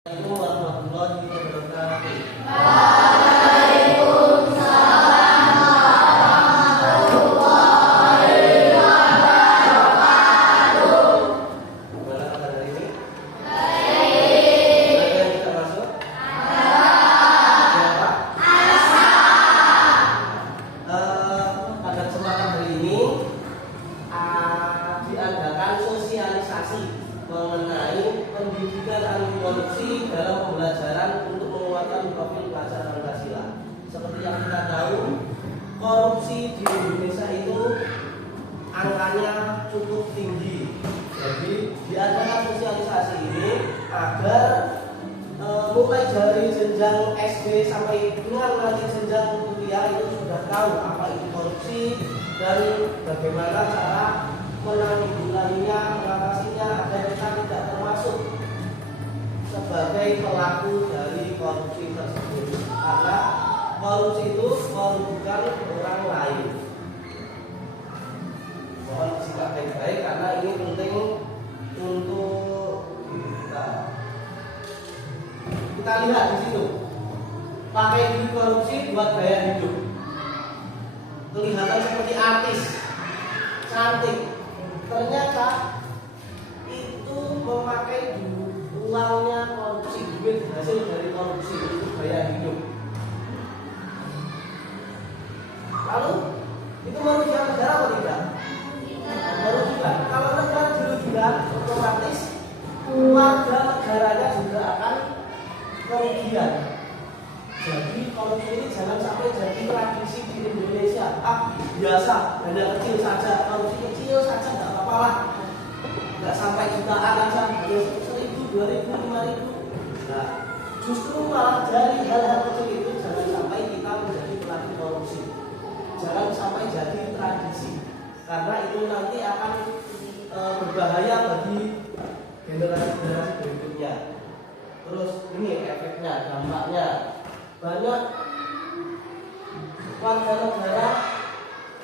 Assalamualaikum warahmatullahi wabarakatuh. Waalaikumsalam warahmatullahi wabarakatuh. Gimana kabar hari ini? Baik. Ada yang kita masuk? Siapa? Pada kesempatan hari ini diadakan sosialisasi mengenai pendidikan anti korupsi dalam pembelajaran untuk menguatkan profil pelajar Pancasila. Seperti yang kita tahu, korupsi di Indonesia itu angkanya cukup tinggi. Jadi diadakan sosialisasi ini agar mulai dari jenjang SD sampai dengan nanti jenjang kuliah itu sudah tahu apa itu korupsi dan bagaimana cara menanggulanginya, mengatasinya agar kita tidak termasuk sebagai pelaku dari korupsi tersebut. Karena korupsi itu merugikan orang lain. Mohon disimak baik-baik karena ini penting untuk kita lihat di situ. Pakai duit korupsi buat gaya hidup. Kelihatan seperti artis, cantik. Ternyata itu memakai uangnya korupsi, duit hasil dari korupsi itu gaya hidup. Lalu itu merugikan negara atau tidak? Merugikan. Kalau negara dirugikan, otomatis warga negaranya juga akan kerugian. Jadi korupsi ini jangan sampai jadi tradisi di Indonesia. Biasa, hanya kecil saja, korupsi kecil saja nggak apa-apa lah. Nggak sampai jutaan aja, hanya 1.000, 2.000, 5.000. Nah, justru malah dari hal-hal kecil itu jangan sampai kita menjadi pelaku korupsi. Jangan sampai jadi tradisi, karena itu nanti akan berbahaya bagi generasi-generasi berikutnya. Terus ini efeknya, dampaknya. Banyak warga negara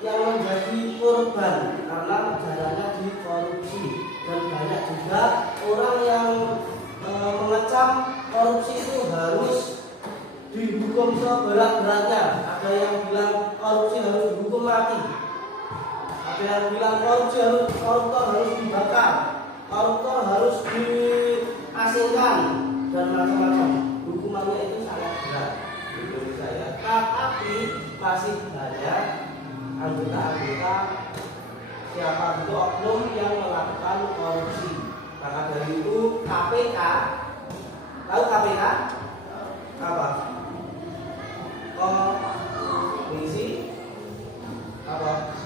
yang menjadi korban karena negaranya dikorupsi, dan banyak juga orang yang mengecam korupsi itu harus dihukum seberat-beratnya. Ada yang bilang korupsi harus dihukum mati, ada yang bilang koruptor harus dibakar, koruptor harus diasingkan, dan macam-macam. Hukumannya itu sangat berat di Indonesia ya. Tapi masih banyak anggota-anggota siapa itu oknum yang melakukan korupsi. Maka dari itu KPK, tahu KPK? Apa? Komisi apa?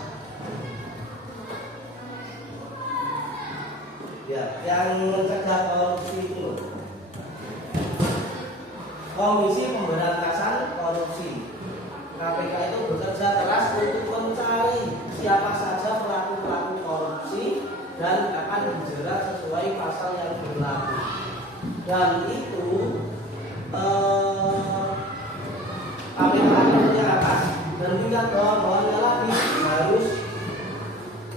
Ya, yang mencegah korupsi itu. Komisi Pemberantasan Korupsi. KPK itu bekerja keras untuk mencari siapa saja pelaku-pelaku korupsi dan akan dijerat sesuai pasal yang berlaku. Dan itu KPK tingkat atas, dan tingkat bawah-bawahnya lagi harus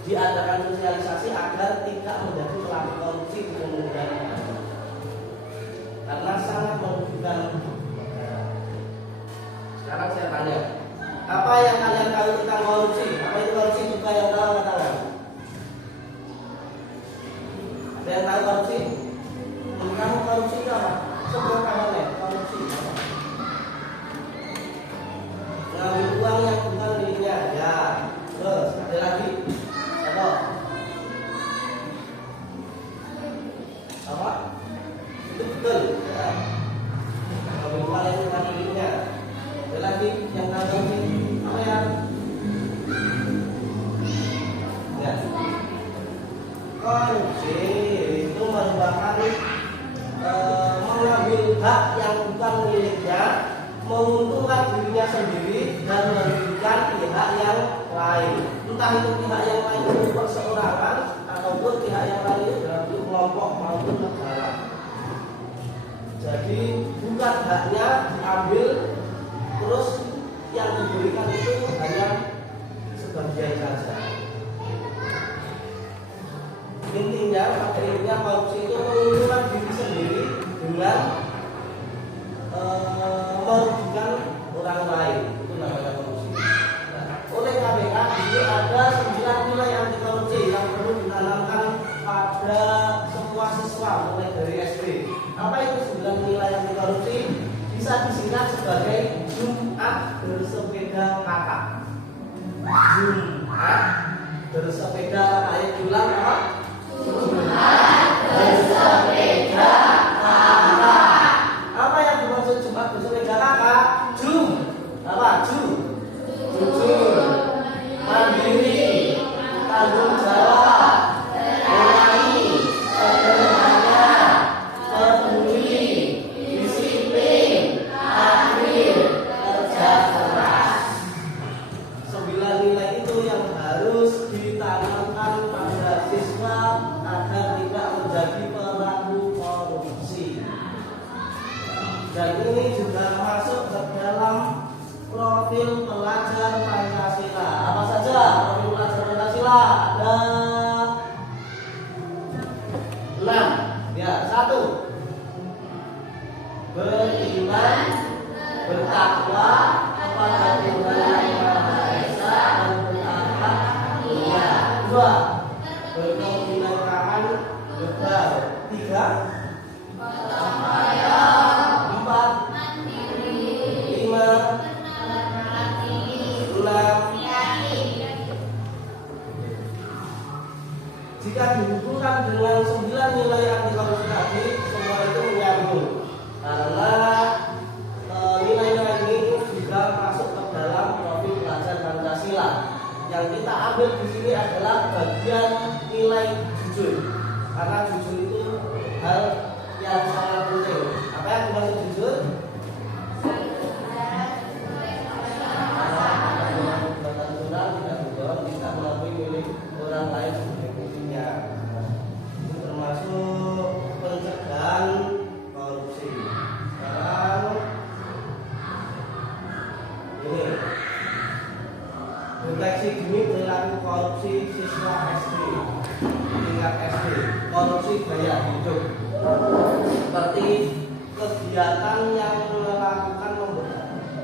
diadakan sosialisasi agar tidak menjadi pelaku korupsi di kemudian hari. Karena sangat merugikan negara. Sekarang saya tanya, apa yang kalian tahu tentang korupsi? Apa itu korupsi? Juga yang tahu katakan. Ada yang tahu korupsi? Kamu korupsi itu apa? Seberapa banyak korupsi? Mengambil uang yang bukan miliknya. Ya. Terus ada lagi. Apa? Itu betul. Ya. Mengambil uang yang bukan miliknya. Ada lagi yang tahu korupsi? Apa ya? Ya. Korupsi itu merupakan mengambil hak yang bukan miliknya, menguntungkan dirinya sendiri dan merugikan pihak yang lain. Entah itu pihak yang lain itu perseorangan ataupun pihak yang lain itu dalam kelompok maupun negara. Jadi bukan haknya diambil, terus yang diberikan itu hanya sebagian saja. Intinya korupsi itu menguntungkan diri sendiri dengan merugikan orang lain, itu namanya korupsi. Nah, oleh KPK ini ada 9 nilai anti korupsi yang perlu ditanamkan pada semua siswa mulai dari SD. Apa itu 9 nilai anti korupsi? Bisa disingkat sebagai Jumat bersepeda kakak. Jumat bersepeda kakak. Ayo diulang apa? Jumat bersepeda kakak. Apa yang dimaksud Jumat bersepeda kakak? Apa? Jujur, mandiri, tanggung jawab, berani, sederhana, peduli, disiplin, adil, kerja keras. 9 nilai itu yang harus ditanamkan pada siswa agar tidak menjadi pelaku korupsi. Dan ini juga masuk ke dalam profil pelajar Pancasila. Apa saja profil pelajar Pancasila? Ada 6. Ya, 1. Beriman, bertakwa kepada Tuhan Yang Maha Esa dan berakhlak mulia. 2. Berkebinekaan berbal. 3. 4. 5. 6. Jika dihubungkan dengan 9 nilai anti korupsi tadi, semua itu menyambung. Karena nilai-nilai ini juga masuk ke dalam profil pelajar Pancasila. Yang kita ambil di sini adalah bagian nilai jujur. Karena jujur itu hal yang sangat penting. Apa yang dimaksud jujur? Tidak mengakui milik orang lain sebagai miliknya. Itu termasuk pencegahan korupsi. Sekarang ini deteksi dini perilaku korupsi siswa SD tingkat SD. Korupsi gaya hidup seperti kegiatan yang melakukan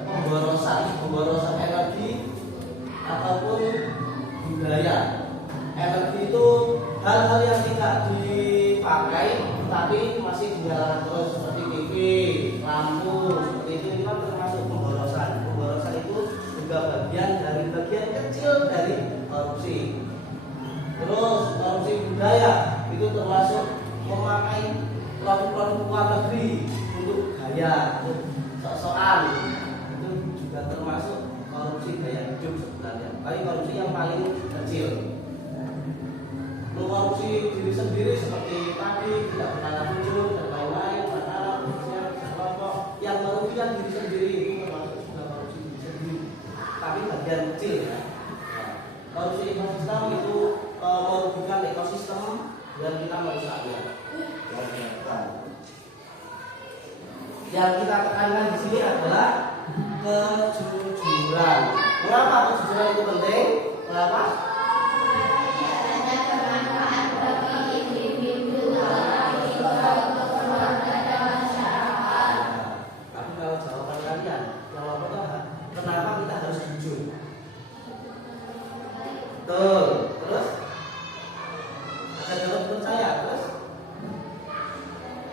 pemborosan energi ataupun budaya. Energi itu hal-hal yang tidak dipakai tapi masih dinyalakan terus, seperti TV, lampu, seperti itu kan termasuk pemborosan. Pemborosan itu juga bagian kecil dari korupsi. Terus korupsi budaya itu termasuk memakai produk-produk luar negeri untuk gaya, untuk sok-sokan. Itu juga termasuk korupsi gaya hidup sebenarnya. Tapi korupsi yang paling kecil. Korupsi diri sendiri seperti tadi, tidak pernah jujur dan lain-lain, makanan, kelompok yang merugikan diri sendiri itu termasuk juga korupsi diri sendiri. Tapi bagian kecil ya. Korupsi ekosistem itu merugikan ekosistem dan kita merusaknya. Yang kita tekankan di sini adalah kejujuran. Mengapa kejujuran itu penting? Kenapa? Tapi kalau jawaban kalian, jawabannya kenapa kita harus jujur? Betul. Terus? Ada jawaban percaya. Terus?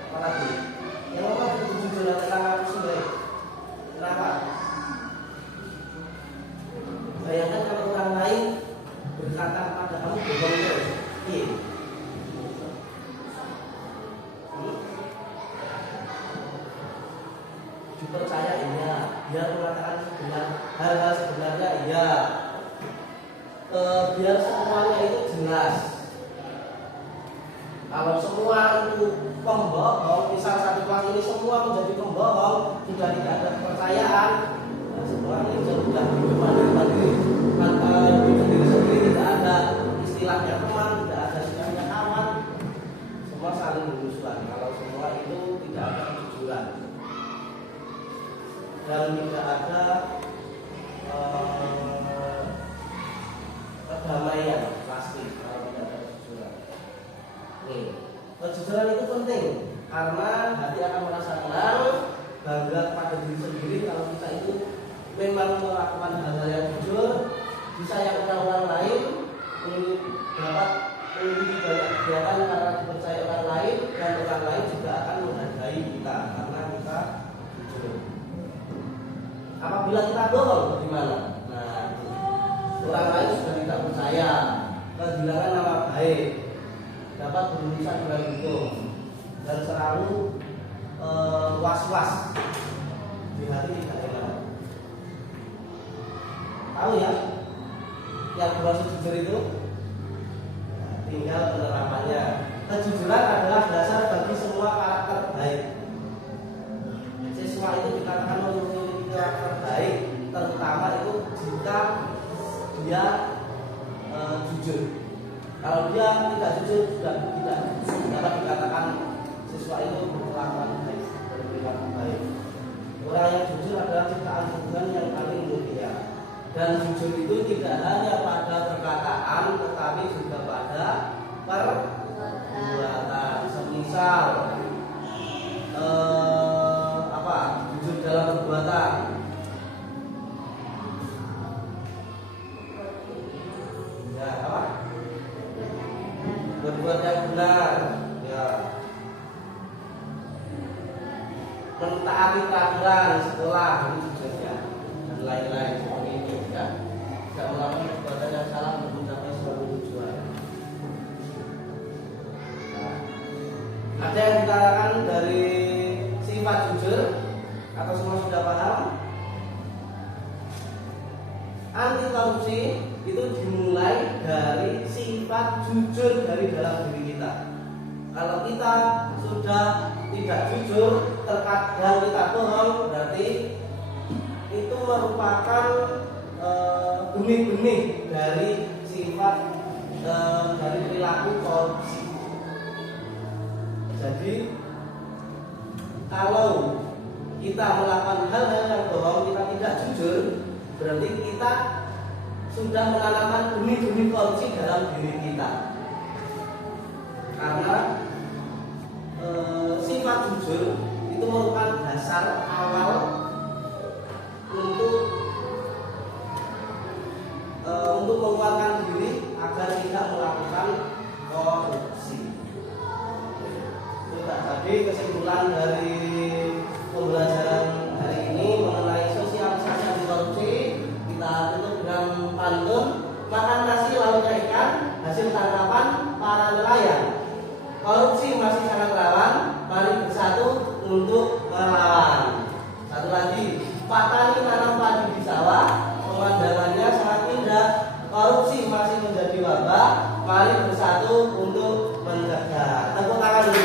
Apa lagi? Yang apa kejujuran tentang aku sendiri? Kenapa? Bayangkan kalau orang lain berkata kepada kamu bohong terus, iya. Dipercaya iya, dia mengatakan hal-hal sebenarnya iya. Biar semuanya itu jelas. Kalau semua itu pembohong, misal satu kelas ini semua menjadi pembohong, sudah tidak ada kepercayaan, semua ini sudah mandiri-mandiri, sendiri-sendiri, tidak ada istilahnya teman, tidak ada istilahnya kawan, semua saling bermusuhan. Kalau semua itu tidak ada kejujuran dan tidak ada kedamaian, pasti kalau tidak ada kejujuran. Kejujuran itu penting karena hati akan merasa tenang, bangga pada diri sendiri kalau kita itu memang melakukan hal-hal yang jujur, disayangkan orang lain, dapat memiliki banyak kegiatan karena dipercaya orang lain, dan orang lain juga akan menghargai kita karena kita jujur. Apabila kita bohong, bagaimana? Nah, orang lain sudah tidak percaya, kehilangan nama baik, dapat berurusan dengan hukum, dan selalu was-was di hati tidak enak. Tahu ya, yang bermaksud jujur itu? Nah, tinggal penerapannya. Kejujuran adalah dasar bagi semua karakter baik. Siswa itu dikatakan memiliki karakter baik, terutama itu jika dia jujur. Kalau dia tidak jujur, sudah tidak dapat dikatakan siswa itu berkelakuan baik, berperilaku baik. Orang yang jujur adalah ciptaan Tuhan yang paling mulia. Dan jujur itu tidak hanya pada perkataan, tetapi juga pada perbuatan. Semisal jujur dalam perbuatan. Ya, apa? Berbuat yang benar, ya. Mentaati peraturan sekolah, ini jujurnya, dan lain-lain seperti itu, ya. Tidak melakukan perbuatan yang salah untuk mencapai suatu tujuan. Nah, ada yang dikatakan dari sifat jujur, atau semua sudah paham? Anti korupsi itu dimulai dari sifat jujur dari dalam diri kita. Kalau kita sudah tidak jujur, terkadang kita bohong, berarti itu merupakan benih-benih dari sifat dari perilaku korupsi. Jadi kalau kita melakukan hal-hal yang bohong, kita tidak jujur, berarti kita sudah menanamkan benih-benih korupsi dalam diri kita. Karena sifat jujur itu merupakan dasar awal untuk menguatkan diri agar tidak melakukan korupsi. Jadi kesimpulan dari pembelajaran hari ini mengenai sosialisasi anti korupsi, kita tutup dengan pantun. Makan nasi lauknya ikan, hasil tangkapan para nelayan. Korupsi masih sangat rawan, mari bersatu untuk melawan. Satu lagi, Pak Tani tanam padi di sawah, pemandangannya sangat indah. Korupsi masih menjadi wabah, mari bersatu untuk mencegah. Tepuk tangan dulu.